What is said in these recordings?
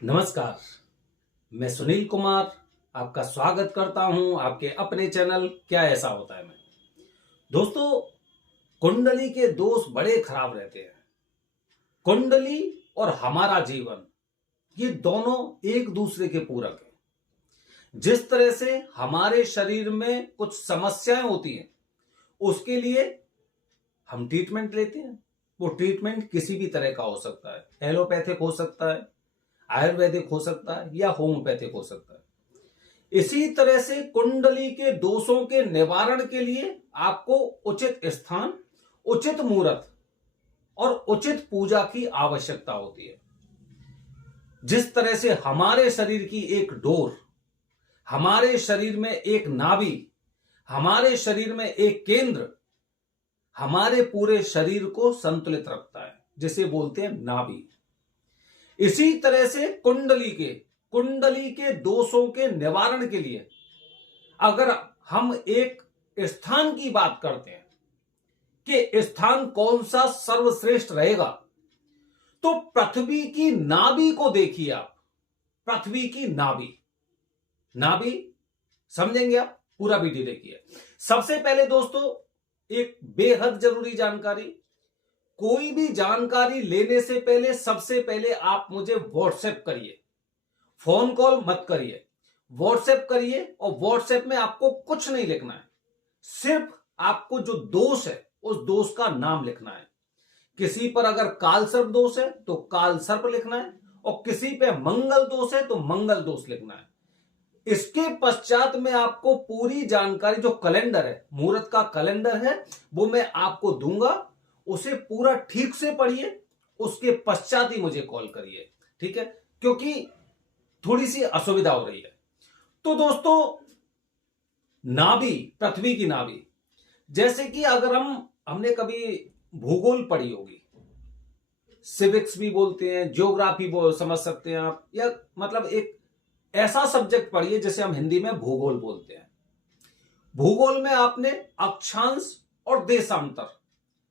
नमस्कार। मैं सुनील कुमार आपका स्वागत करता हूं आपके अपने चैनल क्या ऐसा होता है में। दोस्तों, कुंडली के दोष बड़े खराब रहते हैं। कुंडली और हमारा जीवन ये दोनों एक दूसरे के पूरक हैं। जिस तरह से हमारे शरीर में कुछ समस्याएं होती हैं उसके लिए हम ट्रीटमेंट लेते हैं। वो ट्रीटमेंट किसी भी तरह का हो सकता है, एलोपैथिक हो सकता है, आयुर्वेदिक हो सकता है या होम्योपैथिक हो सकता है। इसी तरह से कुंडली के दोषों के निवारण के लिए आपको उचित स्थान, उचित मुहूर्त और उचित पूजा की आवश्यकता होती है। जिस तरह से हमारे शरीर की एक डोर, हमारे शरीर में एक नाभि, हमारे शरीर में एक केंद्र हमारे पूरे शरीर को संतुलित रखता है, जिसे बोलते हैं नाभि। इसी तरह से कुंडली के दोषों के निवारण के लिए अगर हम एक स्थान की बात करते हैं कि स्थान कौन सा सर्वश्रेष्ठ रहेगा, तो पृथ्वी की नाभि को देखिए आप। पृथ्वी की नाभि समझेंगे आप, पूरा वीडियो देखिए। सबसे पहले दोस्तों, एक बेहद जरूरी जानकारी, कोई भी जानकारी लेने से पहले सबसे पहले आप मुझे व्हाट्सएप करिए। फोन कॉल मत करिए, व्हाट्सएप करिए। और व्हाट्सएप में आपको कुछ नहीं लिखना है, सिर्फ आपको जो दोष है उस दोष का नाम लिखना है। किसी पर अगर काल सर्प दोष है तो काल सर्प लिखना है, और किसी पे मंगल दोष है तो मंगल दोष लिखना है। इसके पश्चात में आपको पूरी जानकारी, जो कैलेंडर है, मुहूर्त का कैलेंडर है, वो मैं आपको दूंगा। उसे पूरा ठीक से पढ़िए, उसके पश्चात ही मुझे कॉल करिए, ठीक है? क्योंकि थोड़ी सी असुविधा हो रही है। तो दोस्तों, नाभि, पृथ्वी की नाभि, जैसे कि अगर हमने कभी भूगोल पढ़ी होगी, सिविक्स भी बोलते हैं, ज्योग्राफी समझ सकते हैं आप, या मतलब एक ऐसा सब्जेक्ट पढ़िए जिसे हम हिंदी में भूगोल बोलते हैं। भूगोल में आपने अक्षांश और देशांतर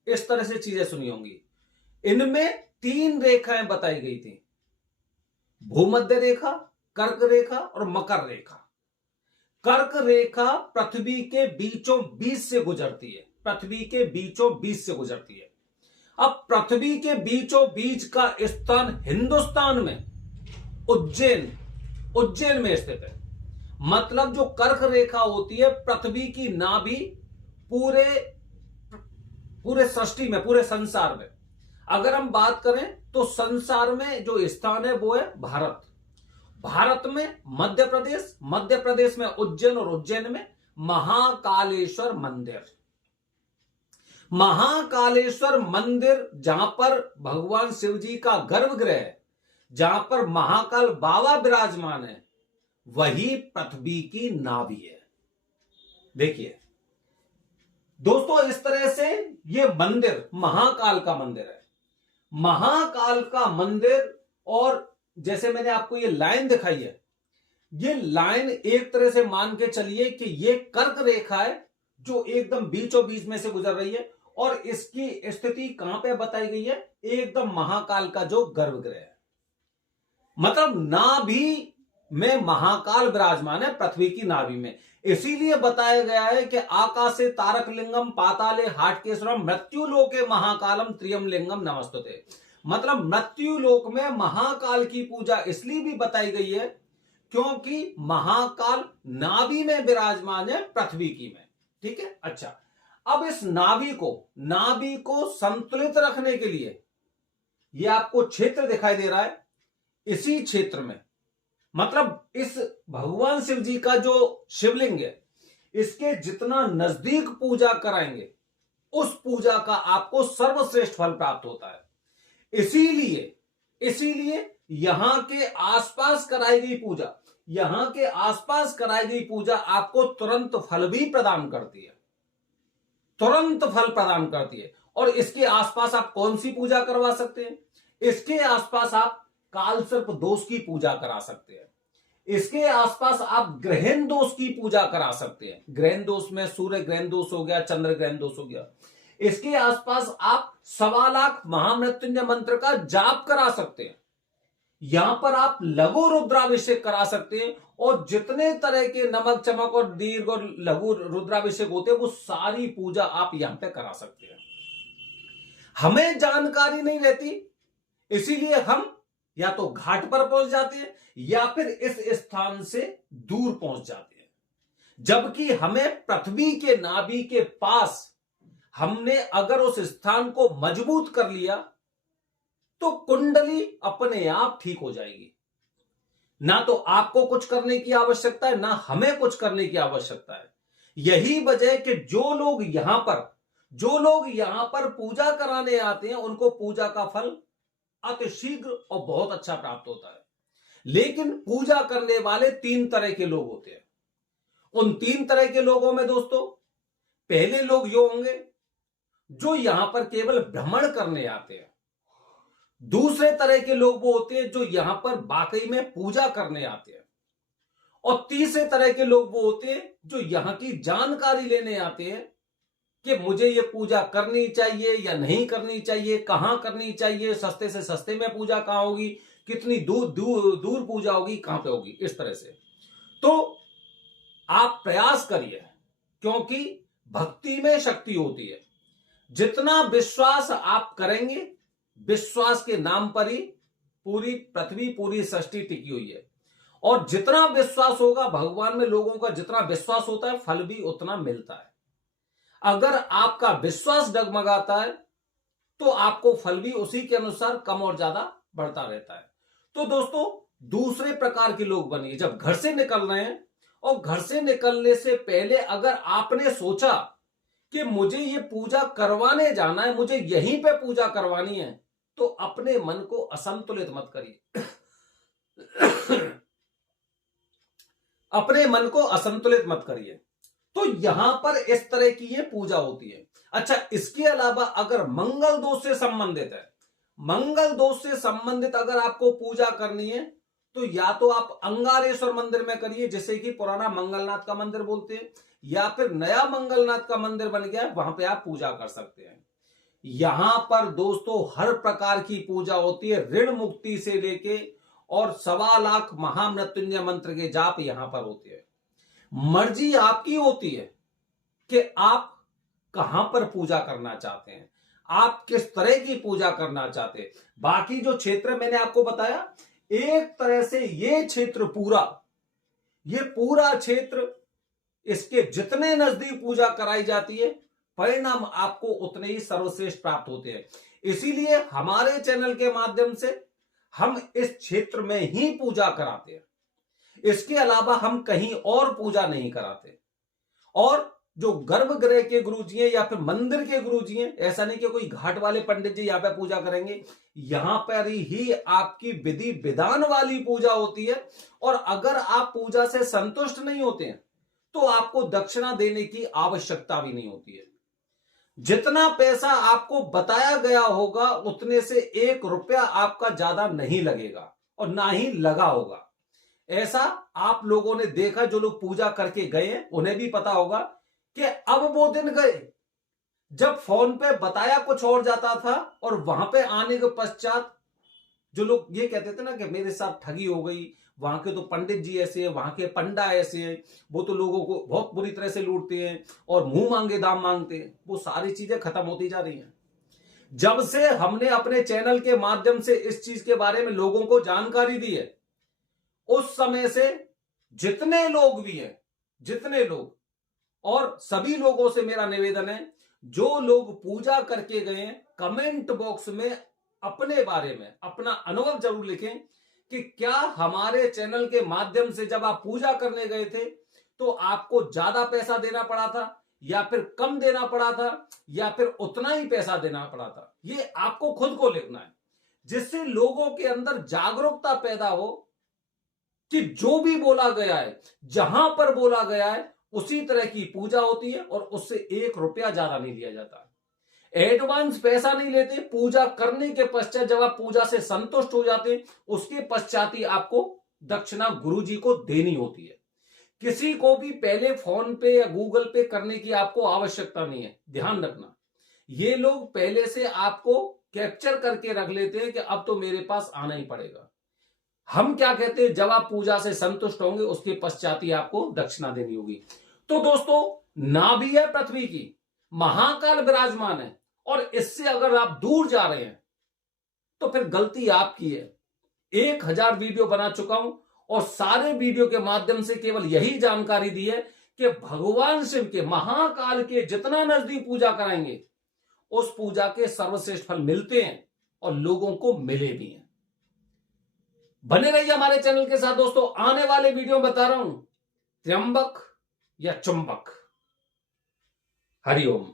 इस तरह से चीजें सुनी होंगी। इनमें 3 रेखाएं बताई गई थी, भूमध्य रेखा, कर्क रेखा और मकर रेखा। कर्क रेखा पृथ्वी के बीचों बीच से गुजरती है, पृथ्वी के बीचों बीच से गुजरती है। अब पृथ्वी के बीचों बीच का स्थान हिंदुस्तान में उज्जैन में स्थित है। मतलब जो कर्क रेखा होती है, पृथ्वी की नाभि पूरे सृष्टि में, पूरे संसार में अगर हम बात करें तो संसार में जो स्थान है वो है भारत। भारत में मध्य प्रदेश में उज्जैन, और उज्जैन में महाकालेश्वर मंदिर, जहां पर भगवान शिव जी का गर्भगृह है, जहां पर महाकाल बाबा विराजमान है, वही पृथ्वी की नाभि है। देखिए दोस्तों, इस तरह से ये मंदिर महाकाल का मंदिर है। महाकाल का मंदिर, और जैसे मैंने आपको ये लाइन दिखाई है, ये लाइन एक तरह से मान के चलिए कि ये कर्क रेखा है जो एकदम बीचों बीच में से गुजर रही है, और इसकी स्थिति कहां पे बताई गई है? एकदम महाकाल का जो गर्भगृह है। मतलब नाभि में महाकाल विराजमान है, पृथ्वी की नाभि में। इसीलिए बताया गया है कि आकाशे तारक लिंगम पाताले हाटकेश्वरम मृत्युलोके महाकालम त्रियम लिंगम नमस्तुते। मतलब मृत्युलोक में महाकाल की पूजा इसलिए भी बताई गई है क्योंकि महाकाल नाभि में विराजमान है, पृथ्वी की में। ठीक है, अच्छा। अब इस नाभि को संतुलित रखने के लिए ये आपको क्षेत्र दिखाई दे रहा है। इसी क्षेत्र में, मतलब इस भगवान शिव जी का जो शिवलिंग है, इसके जितना नजदीक पूजा कराएंगे उस पूजा का आपको सर्वश्रेष्ठ फल प्राप्त होता है। इसीलिए यहां के आसपास कराई गई पूजा आपको तुरंत फल भी प्रदान करती है। और इसके आसपास आप कौन सी पूजा करवा सकते हैं? इसके आसपास आप काल सर्प दोष की पूजा करा सकते हैं। इसके आसपास आप ग्रहण दोष की पूजा करा सकते हैं। ग्रहण दोष में सूर्य ग्रहण दोष हो गया, चंद्र ग्रहण दोष हो गया। इसके आसपास आप 1.25 लाख महामृत्युंजय मंत्र का जाप करा सकते हैं। यहां पर आप लघु रुद्राभिषेक करा सकते हैं, और जितने तरह के नमक चमक और दीर्घ और लघु रुद्राभिषेक होते हैं वो सारी पूजा आप यहां पे करा सकते हैं। हमें जानकारी नहीं रहती, इसीलिए हम या तो घाट पर पहुंच जाते हैं या फिर इस स्थान से दूर पहुंच जाते हैं, जबकि हमें पृथ्वी के नाभि के पास हमने अगर उस स्थान को मजबूत कर लिया तो कुंडली अपने आप ठीक हो जाएगी। ना तो आपको कुछ करने की आवश्यकता है, ना हमें कुछ करने की आवश्यकता है। यही वजह कि जो लोग यहां पर पूजा कराने आते हैं उनको पूजा का फल अतिशीघ्र और बहुत अच्छा प्राप्त होता है। लेकिन पूजा करने वाले 3 तरह के लोग होते हैं। उन 3 तरह के लोगों में दोस्तों, पहले लोग यो होंगे जो यहां पर केवल भ्रमण करने आते हैं। दूसरे तरह के लोग वो होते हैं जो यहां पर वाकई में पूजा करने आते हैं। और तीसरे तरह के लोग वो होते हैं जो यहां की जानकारी लेने आते हैं कि मुझे ये पूजा करनी चाहिए या नहीं करनी चाहिए, कहां करनी चाहिए, सस्ते से सस्ते में पूजा कहां होगी, कितनी दूर दूर दूर पूजा होगी, कहां पे होगी, इस तरह से। तो आप प्रयास करिए, क्योंकि भक्ति में शक्ति होती है। जितना विश्वास आप करेंगे, विश्वास के नाम पर ही पूरी पृथ्वी, पूरी सृष्टि टिकी हुई है। और जितना विश्वास होगा भगवान में, लोगों का जितना विश्वास होता है, फल भी उतना मिलता है। अगर आपका विश्वास डगमगाता है तो आपको फल भी उसी के अनुसार कम और ज्यादा बढ़ता रहता है। तो दोस्तों, दूसरे प्रकार के लोग बनिए। जब घर से निकल रहे हैं और घर से निकलने से पहले अगर आपने सोचा कि मुझे ये पूजा करवाने जाना है, मुझे यहीं पे पूजा करवानी है, तो अपने मन को असंतुलित मत करिए। अपने मन को असंतुलित मत करिए। तो यहां पर इस तरह की ये पूजा होती है। अच्छा, इसके अलावा अगर मंगल दोष से संबंधित है, मंगल दोष से संबंधित अगर आपको पूजा करनी है तो या तो आप अंगारेश्वर मंदिर में करिए, जिसे कि पुराना मंगलनाथ का मंदिर बोलते हैं, या फिर नया मंगलनाथ का मंदिर बन गया है, वहां पे आप पूजा कर सकते हैं। यहां पर दोस्तों हर प्रकार की पूजा होती है, ऋण मुक्ति से लेके और 1.25 लाख महामृत्युंजय मंत्र के जाप यहां पर होते हैं। मर्जी आपकी होती है कि आप कहां पर पूजा करना चाहते हैं, आप किस तरह की पूजा करना चाहते हैं। बाकी जो क्षेत्र मैंने आपको बताया, एक तरह से ये क्षेत्र पूरा क्षेत्र, इसके जितने नजदीक पूजा कराई जाती है, परिणाम आपको उतने ही सर्वश्रेष्ठ प्राप्त होते हैं। इसीलिए हमारे चैनल के माध्यम से हम इस क्षेत्र में ही पूजा कराते हैं, इसके अलावा हम कहीं और पूजा नहीं कराते। और जो गर्भगृह के गुरुजी हैं या फिर मंदिर के गुरुजी हैं, ऐसा नहीं कि कोई घाट वाले पंडित जी यहां पर पूजा करेंगे, यहां पर ही आपकी विधि विधान वाली पूजा होती है। और अगर आप पूजा से संतुष्ट नहीं होते हैं तो आपको दक्षिणा देने की आवश्यकता भी नहीं होती है। जितना पैसा आपको बताया गया होगा उतने से 1 रुपया आपका ज्यादा नहीं लगेगा और ना ही लगा होगा। ऐसा आप लोगों ने देखा, जो लोग पूजा करके गए उन्हें भी पता होगा कि अब वो दिन गए जब फोन पे बताया कुछ और जाता था और वहां पे आने के पश्चात जो लोग ये कहते थे ना कि मेरे साथ ठगी हो गई, वहां के तो पंडित जी ऐसे हैं, वहां के पंडा ऐसे हैं, वो तो लोगों को बहुत बुरी तरह से लूटते हैं और मुंह मांगे दाम मांगते हैं, वो सारी चीजें खत्म होती जा रही हैं। जब से हमने अपने चैनल के माध्यम से इस चीज के बारे में लोगों को जानकारी दी है, उस समय से जितने लोग भी हैं, जितने लोग, और सभी लोगों से मेरा निवेदन है, जो लोग पूजा करके गए हैं, कमेंट बॉक्स में अपने बारे में अपना अनुभव जरूर लिखें कि क्या हमारे चैनल के माध्यम से जब आप पूजा करने गए थे तो आपको ज्यादा पैसा देना पड़ा था या फिर कम देना पड़ा था या फिर उतना ही पैसा देना पड़ा था। ये आपको खुद को लिखना है, जिससे लोगों के अंदर जागरूकता पैदा हो कि जो भी बोला गया है, जहां पर बोला गया है, उसी तरह की पूजा होती है और उससे 1 रुपया ज्यादा नहीं लिया जाता। एडवांस पैसा नहीं लेते। पूजा करने के पश्चात जब आप पूजा से संतुष्ट हो जाते हैं, उसके पश्चात ही आपको दक्षिणा गुरुजी को देनी होती है। किसी को भी पहले फोन पे या गूगल पे करने की आपको आवश्यकता नहीं है। ध्यान रखना, ये लोग पहले से आपको कैप्चर करके रख लेते हैं कि अब तो मेरे पास आना ही पड़ेगा। हम क्या कहते हैं, जब आप पूजा से संतुष्ट होंगे उसके पश्चात ही आपको दक्षिणा देनी होगी। तो दोस्तों, नाभि है पृथ्वी की, महाकाल विराजमान है, और इससे अगर आप दूर जा रहे हैं तो फिर गलती आपकी है। 1000 वीडियो बना चुका हूं और सारे वीडियो के माध्यम से केवल यही जानकारी दी है कि भगवान शिव के, महाकाल के जितना नजदीक पूजा कराएंगे उस पूजा के सर्वश्रेष्ठ फल मिलते हैं और लोगों को मिले भी हैं। बने रहिए हमारे चैनल के साथ दोस्तों। आने वाले वीडियो में बता रहा हूं त्र्यंबक या चुंबक। हरिओम।